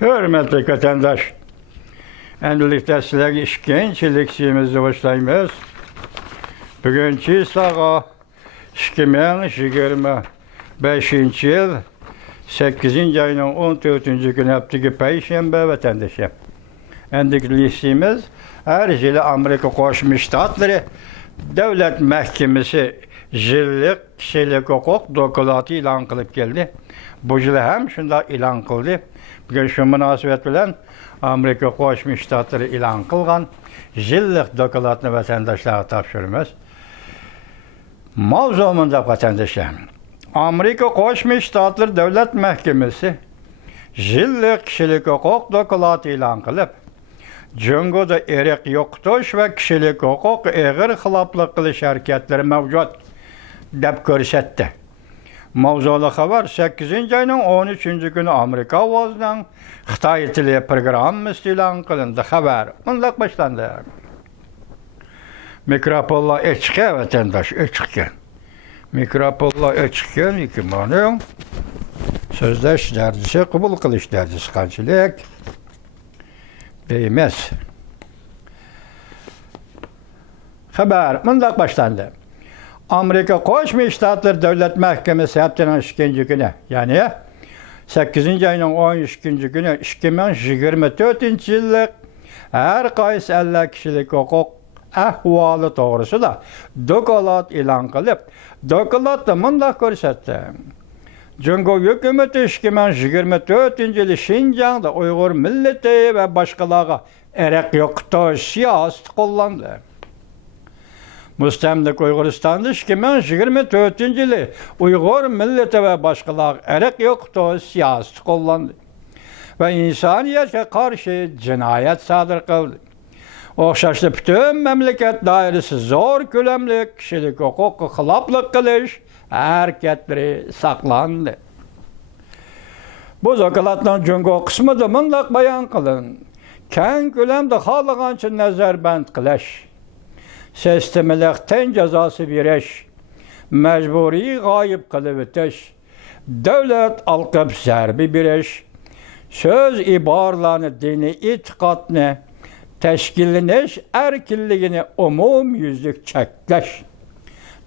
Hürmetli vatandaş, endilikte sizlerge işkençilikçimizi başlayımız. Bugünkü sağa 2025 yıl 8. ayının 14. günü haftıki Perşembe vatandaşı. Endilikçimiz her yılı Amerika Koşmuş Ştatları Devlet Mahkemesi yıllık kişilik hukuk dokulatı ilan kılıp geldi. Bu yıl hem şunda ilan kıldı. Bugün şu münasebet bilen Amerika Koşmuş Ştatları ilan kılgan yıllık dokulatını vatandaşlara tapşırmaz. Mavzumunda vatandaşlar. Amerika Koşmuş Ştatları Devlet Mahkemesi yıllık kişilik hukuk dokulatı ilan kılıp Cungo'da erek yoqtuş ve kişilik hukuk ağır xilaflık kılış hareketleri mevcut dep görsetti. Mavzulu haber 8. ayının 13. günü Amerika Ovazı'ndan Xitay tili programı ilan kılındı haber. Bundan başlandı. Mikrofonla açık vatandaş açıkken. Mikrofonla açıkken iki manın sözleş derdisi kabul kılış derdisi kançılık değmez. Haber bundan başlandı. Amerika Koşmuş Ştatları Devlet Mahkemesi haftanın 2. günü, yani 8. ayının 13. günü 2024 yıllık her kayısı 50 kişilik hukuk ahvalı doğrusu da dokulat ilan kılıp dokulat da bundan görsetti. Cungo hükümeti 2024 yılı Şinjan'da Uygur milleti ve başkalarına erek yoktu siyaset kullandı. Müstemlik Uyguristan'da 2024 yılı Uygur milleti ve başkalarına erek yoktu siyaset kullandı. Ve insaniyete karşı cinayet sadır kıldı. Okşaşlı bütün memleket dairesi zor külemli kişilik hukuku xilaflık kılış hareketleri saklandı. Bu dokulatın Cungo kısmı da mındak bayan kılın. Kən külemde halıgan için nezarband kılış. Sestimilekten cezası bireş. Mecburi gayip kılıvıteş. Devlet alkıp zerbi bireş. Söz ibarlarını dini itikadını teşkiliniş erkilliğini umum yüzlük çekleş.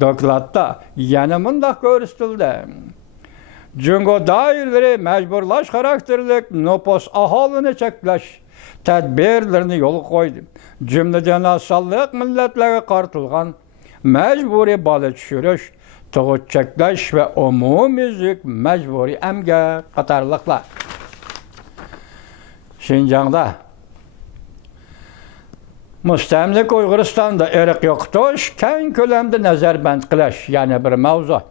Dokulatda yanımında görüstüldü. Cungo dairleri mecburlaş karakterlik nüfus ahalını çekleş. Tedbirlerini yol koydu. Cümleden asallık milletlere kartılgan mecburi balı düşürüş, tuğut çekleş ve umum yüzlük mecburi emge katarlıklar. Şinjan'da Müstemlik Uyguristan'da erek yoktuş, kən kölemde nezarband kılış, yani bir mavzu.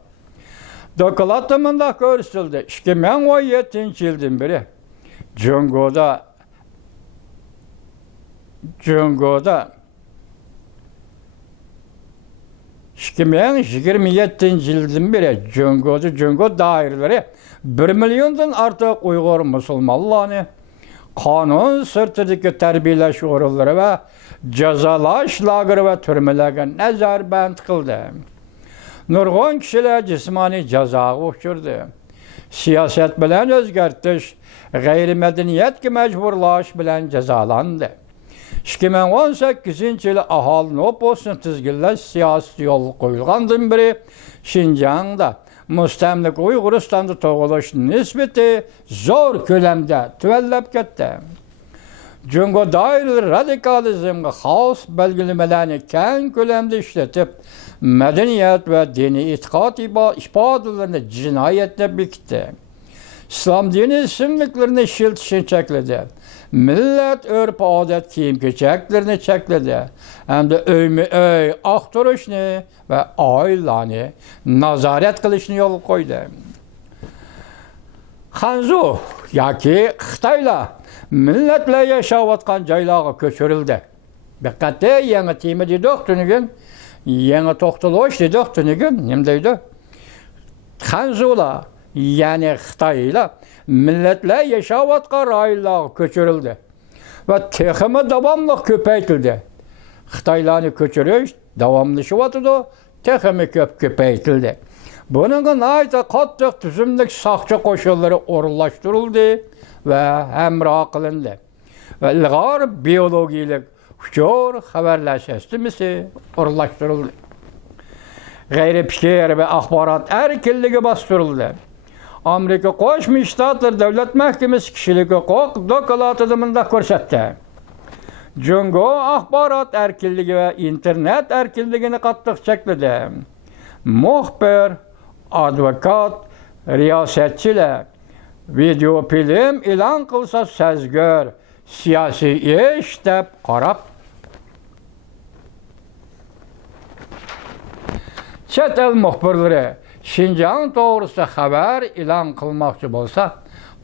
Dokulatımında görüstüldü. 2017 yıldan beri Cungo'da 2027 yıldan beri Cungo daireleri 1 milyondan artık Uygur Müslümanlarını kanun sırtındaki terbiyeleş orulları ve cezalaş lagır ve türmelerine nezarband kıldı. Nurgun kişiler cismani ceza uçurdu. Siyaset bilen özgertiş, gayrimedeniyet ki mecburlaş bilen cezalandı. 2018 yılı ahalının nüfusunu tizgirleş siyasi yol koyulgandan beri Şinjan'da Müstemlik Uyguristan'da toğuluş nispeti zor kölemde tüvellep gitti. Cungo daireli radikalizmge xas belgilemelerini kən kölemde işletip medeniyet ve dini itikat ifadelerini cinayetle bitti. İslam dini isimliklerini şiltişini çekledi. Millet örp adet kiyim keçeklerini çekledi. Hem de öy aktarışını ve ailani nazaret kılışını yol koydu. Hanzu yaki Xitayla milletle yaşavatkan caylağı köçürüldü. Dikkatli yeni timi dedik tünügün, yeni toktuluş dedik tünügün, nemdeydi? Hanzu'la yani Xitay'la milletle yaşavatkan raylağı köçürüldü. Ve teximi devamlı köpeytildi. Xitaylarını köçürüş devamlı şuvatıdı, teximi köpeytildi. Bunun ayda katlık tüzümlük sakçı koşulları orullaştırıldı ve hemrah kılındı. Ve ilgar biyologiyalik uçur haberler sistemisi orlaştırıldı. Gayri fikir ve ahbarat erkinliği bastırıldı. Amerika Qo'shma Shtatlar Davlat Mahkemasi kishilik huquq dokladida ko'rsatdi. Jungo axborot erkinligi va internet erkinligini qattiq chekladi. Muxbir, advokat, riyosatchilar video film e'lon qilsa sazgor, siyosiy ish deb qarab chet el muxbirlari Şinjan to'g'risida xabar e'lon qilmoqchi bo'lsa,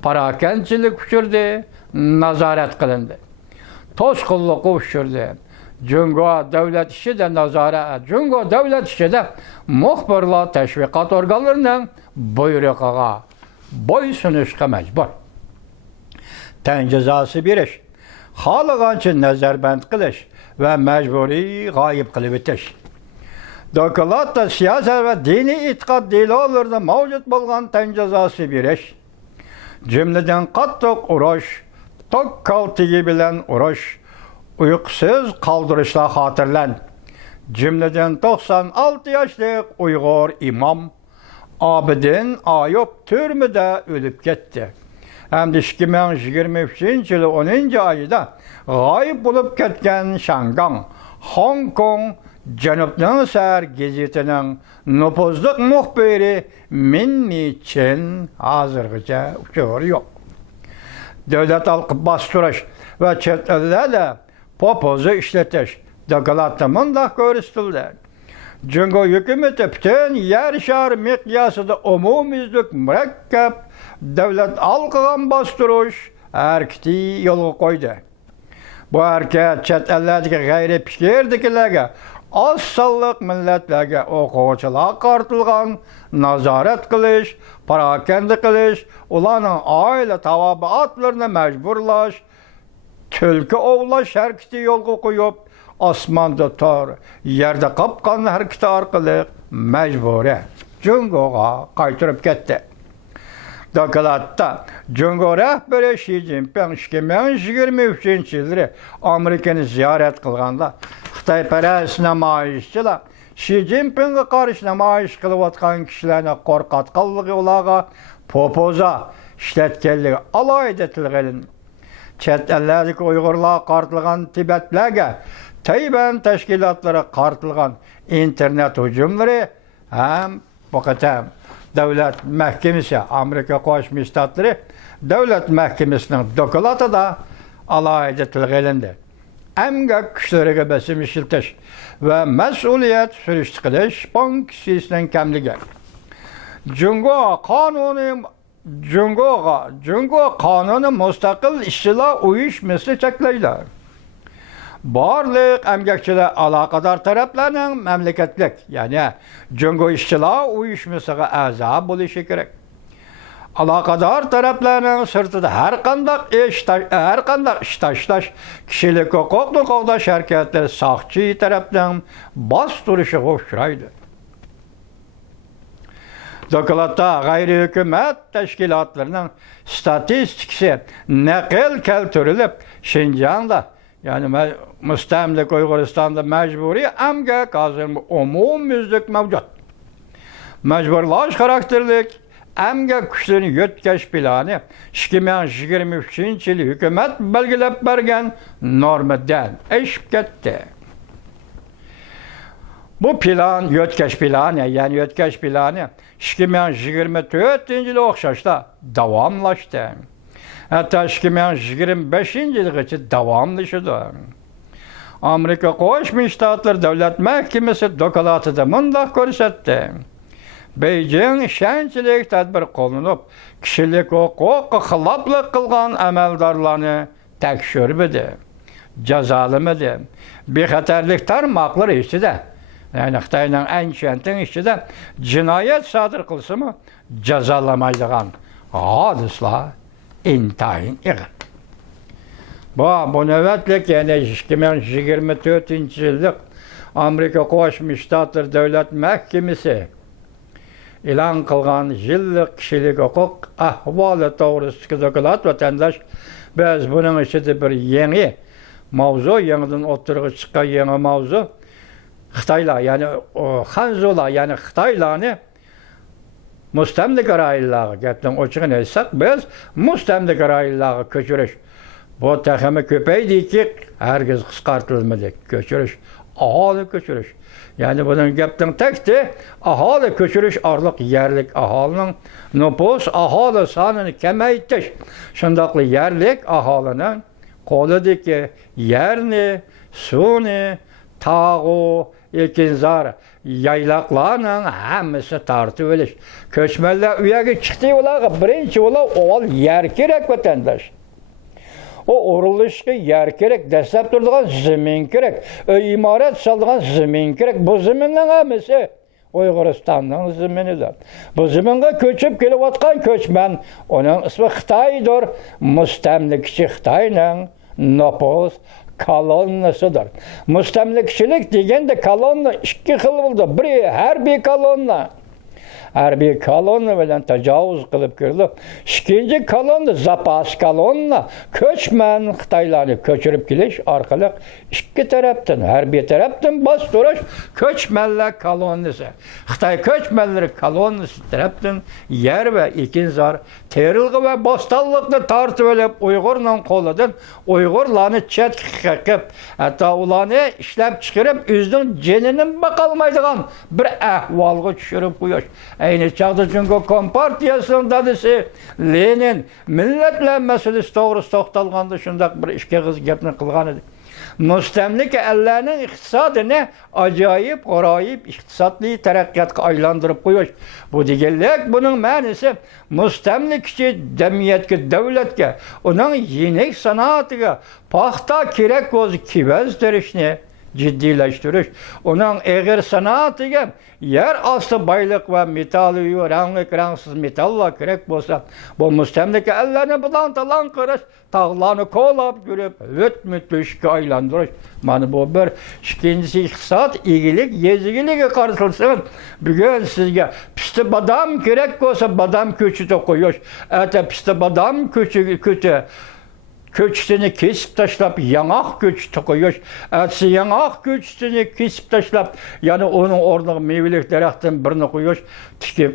parakendchilik uchirdi, nazorat qilindi. To'sqinlik uchirdi. Jungo davlat ishida nazorat, Jungo davlat ishida muxbirlar tashviqot organlarining buyrug'iga bo'ysunishga majbur. Tan jazosi berish, xohlagancha nazarband qilish va majburiy g'oyib qilib o'tish. Dokladda siyosiy va diniy e'tiqod delolarida mavjud bo'lgan tan jazosi berish, jumladan qattiq urush, tok kaltigi bilan urush, uyqusiz qoldirishlar xotirlan. Jumladan 96 yoshlik Uyg'ur imom Abidin Ayub turmada o'lib ketdi. Hamda 2023-yil 10-oyida g'oyib bo'lib ketgan Shangang, Hong Kong Janubning Sar gazetining nufuzli muxbiri Minni Chen hozirgacha uchuri yo'q. Davlat alqib bostirish va chet ellarda popoza ishlatish dokladda mundaq ko'rsatildi. Jungo hukumati butun yer shari miqyosida umumyuzlik murakkab davlat alqigan bostirish harakati yo'lga qo'ydi. Bu harakat chet ellardagi g'ayri fikrdagilarga az sonliq millatlarga o'quvchilar qartilgan nazorat qilish, parakanda qilish, ularning oila tavobiatlarini majburlash, tulki ovlash harakati yo'lga qo'yib, osmonda tor, yerda qopqon harakati orqali majburiy Jungoga qaytarib ketdi. Dokladda Jungo rahbari Xi Jinping 2023-yilda Amerikani ziyorat qilganda Xitoyparast namoyishchilar Xi Jinpingga qarshi namoyish qilayotgan kishilarni qo'rqatganligi, ularga popoza ishlatganligi alohida tilga olindi. Chet ellardagi Uyg'urlar qartilgan Tibetlarga Tayvan tashkilotlari qartilgan internet hujumlari ham faqat Davlat Mahkemasi, Amerika Qo'shma Shtatlari Davlat Mahkemasining dokladida alohida tilga olindi. Emgak kuchlariga bosim ishiltish va mas'uliyat surishtiqilish funksiyasining kamligi. Jungo qonuni mustaqil ishchilar uyushmasi cheklaydi. Barliq emgakchilar aloqador taraflarning mamlakatlik, ya'ni Jungo ishchilar uyushmasiga a'zo bo'lishi kerak. Aloqador taraflarning sirtida har qanday ish tashlash, kishilik huquqni qo'llash harakatlari soqchi tarafdan bostirishiga uchraydi. Dokladda g'ayri hukumat tashkilotlarining statistikasi naql keltirilib, Xinjiangda, ya'ni mustamlik Uyg'uristonda majburiy emgak hozir umumyuzlik mavjud. Majburlash xarakterlik emgak kuchlarini yo'tkash plani 2023-yil hukumat belgilab bergan normadan oshib ketdi. Bu plan, yo'tkash plani, ya'ni yo'tkash plani 2024-yilga o'xshashda davomlashdi. Hatto 2025-yilgacha davomlashadi. Amerika Qo'shma Shtatlar Davlat Mahkemasi dokladida mundaq ko'rsatdi. Beijing ishonchlik tadbir qo'llanib, kishilik huquqqa xiloflik qilgan amaldorlarni tekshirmadi, jazolamadi. Bexatarlik tarmoqlari ichida, ya'ni Xitoyning anshanting ichida jinoyat sodir qilsa-mu, jazolamaydigan hodislar intayin ig'ir. Bu navbatlik, ya'ni 2024-yillik Amerika Qo'shma Shtatlar Davlat Mahkemasi e'lon qilgan yillik kishilik huquq ahvoli to'g'risidagi doklad vatandosh biz buning ichida bir yangi mavzu, yangidan o'tirg'i chiqqan yangi mavzu Xitoylar, ya'ni Xanzular, ya'ni Xitoylarni mustamlika rayonlariga gapdan ochig'ini aytsak, biz mustamlika rayonlariga ko'chirish bu taxmi ko'paydiki, hargiz qisqartirilmadi. Ko'chirish, aholi ko'chirish. Ya'ni bundan gapdan takdi aholi ko'chirish orliq yerlik aholining nüfus aholi sonini kamaytirish. Shundaqli yerlik aholining qo'lidagi yerni, suvni, tağu, ekinzar, yaylaqlarning hammasi tartib olish. Ko'chmanlar uyaga chiqdi, ularga birinchi ular ol yer kerak vatandosh. O urilishga yer kerak, dastlab turadigan zamin kerak, imorat soladigan zamin kerak. Bu zaminning hammasi Uyg'uristonning zaminidir. Bu zaminga ko'chib kelayotgan ko'chman, uning ismi Xitoydir. Mustamlikchi Xitoyning nüfus kolonnasidir. Mustamlikchilik deganda kolonna ikki xil bo'ldi. Biri harbiy kolonna. Harbiy kolonna bilan tajovuz qilib kirdi. Ikkinchi kolonna zapas kolonna, ko'chman Xitoylarni ko'chirib kelish orqali ikki tarafdan, harbiy tarafdan bostirish ko'chmanlar kolonnasi. Xitoy ko'chmanlari kolonnasi tarafdan yer va ekinzor, terilg'i va bo'stonliqni tortib olib, Uyg'urning qo'lidan Uyg'urlarni chetga qaqib, hatto ularni ishlab chiqarib, o'zining jinini baqolmaydigan bir ahvolga tushirib qo'yish. Ayni chaqda chunki Kompartiyasining dadisi Lenin millatlar masalasi to'g'risida to'xtalganda shundaq bir ishga gapni qilgan edi. Mustamlika ellarning iqtisodini ajoyib, g'aroyib iqtisodiy taraqqiyotga aylantirib qo'yish. Bu deganlik, buning ma'nosi mustamlikchi jamiyatga, davlatga, uning yenik sanoatiga paxta kerak o'zi kivazdirishni jiddiylashtirish, uning eg'ir sanoatiga yer osti boylik va metalli va rangsiz metallar kerak bo'lsa, bu mustamlika ellarni bilan qirish, tog'larni qo'lab yurib, o'tmutishga aylantirish. Mana bu bir. Ikkinchisi iqtisod, egilik, yezigiliga qaratilsin. Bugun sizga pista badam kerak bo'lsa, badam ko'chida qo'yish, ata pista badam ko'chisini kesib tashlab, yang'oq ko'chida qo'yish, atsi yang'oq ko'chisini kesib tashlab, ya'ni uning o'rniga mevalik daraxtdan birini qo'yish, tikib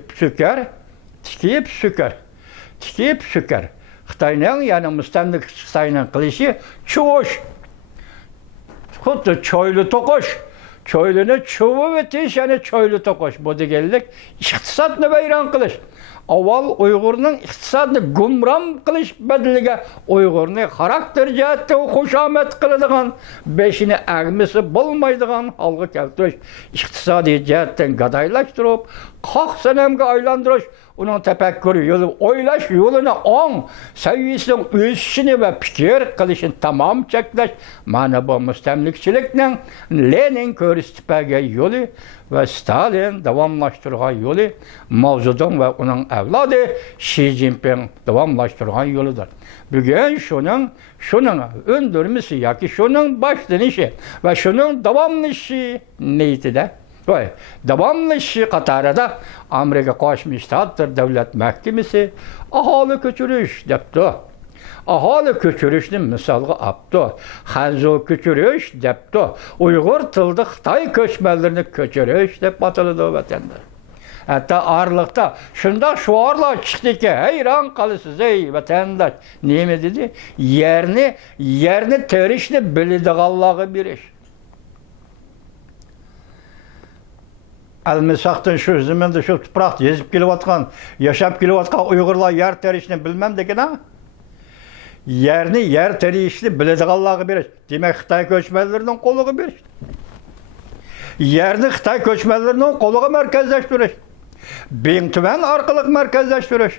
sukar. Xitoyning, ya'ni mustamlik Xitoyning qilishi chuvish. Xuddi choyli to'qish. Choylini chuvib o'tish, ya'ni choyli to'qish. Bu deganlik iqtisodni vayron qilish. Avval Uyg'urning iqtisodni gumron qilish badaliga Uyg'urni xarakter jihatdan xushomad qiladigan, beshini agmisi bo'lmaydigan holga keltirish, iqtisodiy jihatdan gadoylashtirib, qoq sanamga aylantirish, uning tafakkuri yo'li, o'ylash yo'lini ong, saviyasining o'sishini va fikr qilishini tamom cheklash. Mana bu mustamlikchilikning Lenin ko'rsatgan yo'li va Stalin davomlashtirgan yo'li, Mao va uning avlodi Shi Jinping davomlashtirgan yo'lidir. Bugun shuning o'ndirmisi yoki shuning boshlanishi va shuning davomlashi niyatida davomlashi qatorida Amerika Qo'shma Shtatlar davlat mahkamasi aholi ko'chirish debdi. Aholi ko'chirishni misolga olibdi. Xanzu ko'chirish debdi. Uyg'ur tilida Xitoy ko'chmanlarini ko'chirish deb ataladi vatandosh. Hatta orliqda shunda shuarlar chiqdiki, hayron qolasiz ey vatandosh. Nima dedi? Yerni terishni biladiganlarga berish. Al-Misaqdan shu zaminda shu tuproqda yezib kelayotgan, yashab kelayotgan Uyg'urlar yer terishni bilmam degan-a? Yer terishni biladiganlarga berish. Demak, Xitoy ko'chmanlarining qo'liga berish. Yerni Xitoy ko'chmanlarining qo'liga markazlashtirish. Bengtuman orqali markazlashtirish.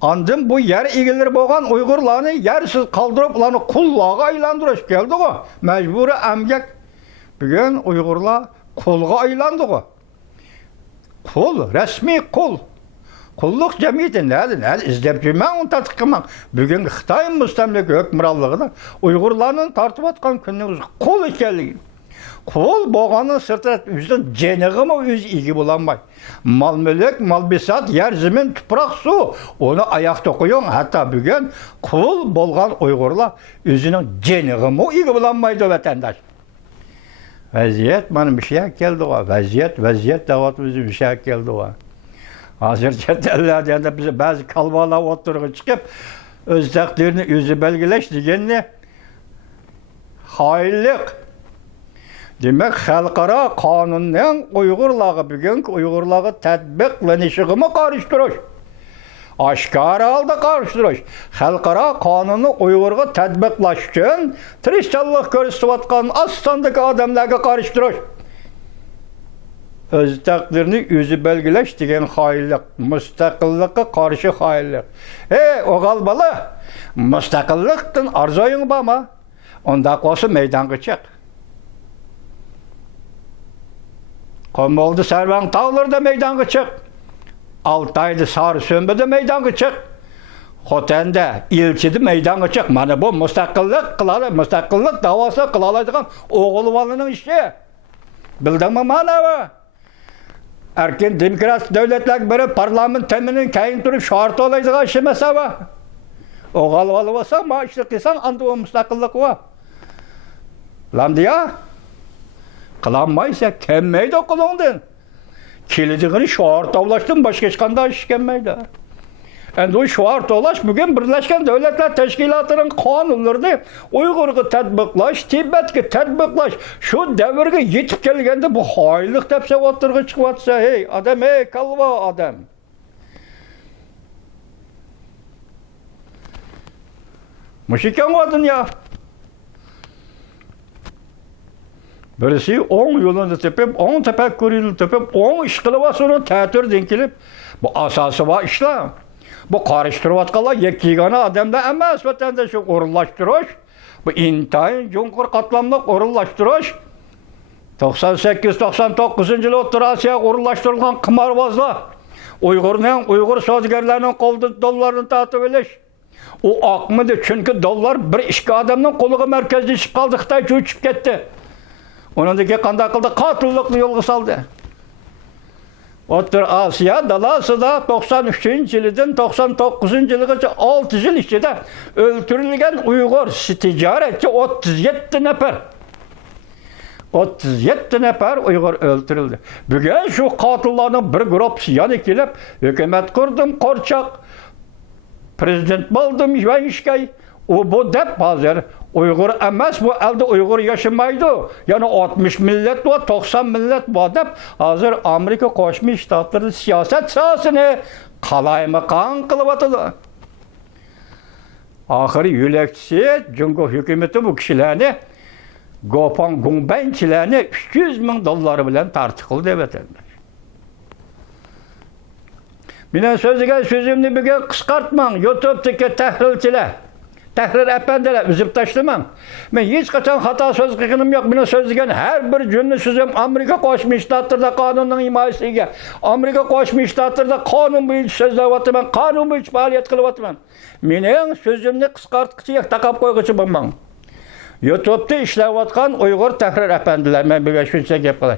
Ondan bu yer egalari bo'lgan Uyg'urlarni yersiz qoldirib, ularni qullarga aylantirish keldi-ku. Majburiy amgak. Bugun Uyg'urlar qulga aylandi-ku. Qul, rasmiy qul. Qulluq jamiyati nerede izlep жүрмәң, onu tatbiq qilmang. Bugun Xitoy mustamlika hukmronligida Uyg'urlarning tortib atgan kunni qul ekanligi. Kul boğanın sırtı yüzün ceniği mi yüz ilgi bulanmay. Mal mülk, mal bisat, yer zemin, toprak, su. Onu ayakta koyun. Hatta bugün kul bolgan Uygurlar yüzünün ceniği mi ilgi bulanmaydı vatandaş. Vaziyet bana bir şey geldi o. Vaziyet davatımızın bir şey geldi o. Hazır çetellerden bize bazı kalbalar oturup çıkıp öz takdirini yüzü belgeleş degenini hainlik. Demek halkara kanunun Uygurları bugünkü Uygurları tatbiklenişimi karıştırış. Aşkar aldı karıştırış. Halkara kanunu Uygur'a tatbiklaş için tirişçallık görüstüvatkan aslandaki adamlarga karıştırış. Öz takdirini yüzü belgeleş degen hainlik, müstakillikka karşı hainlik. O kalbalı, müstakillikten arzoyun bama, onda kosu meydanı çık. Komoldu Servan Tağlar'da meydanı çık. Altay'da Sarı Sömbü'de meydanı çık. Xoten'de, İlçi'de meydanı çık. Mana bu müstakillik kılalı, müstakillik davası kılalaydıgan oğulvalının işi. Bildin mi mana bu? Erken demokrat devletler biri parlament teminin keyin durup şartı olaydıgan işi mesela. Oğulvalı olsa maaşlı kıysan andı o müstakillik var. Lan diye. Kılanmaysa kemmeydi o kılındın. Kilidini şuarta ulaştın başka hiç kanda iş kemmeydi. Yani o şuarta ulaş bugün Birleşken Devletler Teşkilatı'nın kanunlarını Uygur'u tatbiklaş, Tibet'ki tatbiklaş. Şu devirge yetip gelgende bu hainlik tepse oturgu çıkıvatsa hey adam hey kalva adam. Müşiken adın ya. Birisi 10 yolunu tepip, 10 tefekkürünü tepip, 10 işkılıva sonra teatür denkilip, bu asası var işlem. Bu karıştırıvatkalar yekigana adamda emas vatandaşı uğurlaştırış. Bu intihayın cunkur katlamlık uğurlaştırış. 98-99 yılı Orta Asya'ya uğurlaştırılan kımarbazlar. Uygur sözgerlerinin koldu dolarını tatip ediş. O akmıdı çünkü dolar bir işki adamın koluğu merkezde çık kaldı, Xitay'a uçup gitti. Onundaki kanda kıldı, katıllıklı yolgu saldı. Orta Asya dalası da 93. yıldan 99. yılıgacha 6 yıl içinde öldürülgen Uygur ticaretçi 37 nefer. 37 nefer Uygur öldürüldü. Bugün şu katillarının bir grup yanı gelip hükümet kurdum, korçak, prezident buldum, ben işgay. O bu dep hazır. Uygur emas bu elde Uygur yaşamaydı. Yani 60 millet var, 90 millet var dep hazır Amerika Koşmuş Ştatları siyaset sahasını kalaymakan kılıbatıdı. Ahırı yülekçisi Cumhur hükümeti bu kişilerini Gopang Gungbençilerini 300 bin doları bilen tartıkıldı vatandaş. Mine sözümünü bir gün kıskartman YouTube'daki tehrilçiler. Tehrir efendiler, üzüp taşlamam. Ben hiç kaçan hata söz kıkınım yok. Buna söz diyen her bir cümle sözüm Amerika Koşmuş Ştatlar'da kanunun himayesiyle. Amerika Koşmuş Ştatlar'da kanun bu iç sözler vatıman, kanun bu iç faaliyet kılıp vatıman. Benim sözümünü kıskarttıkçı yok, takap koygucu bulmam. YouTube'da işlevatkan Uygur tehrir efendiler. Ben bir şunca gep kılay.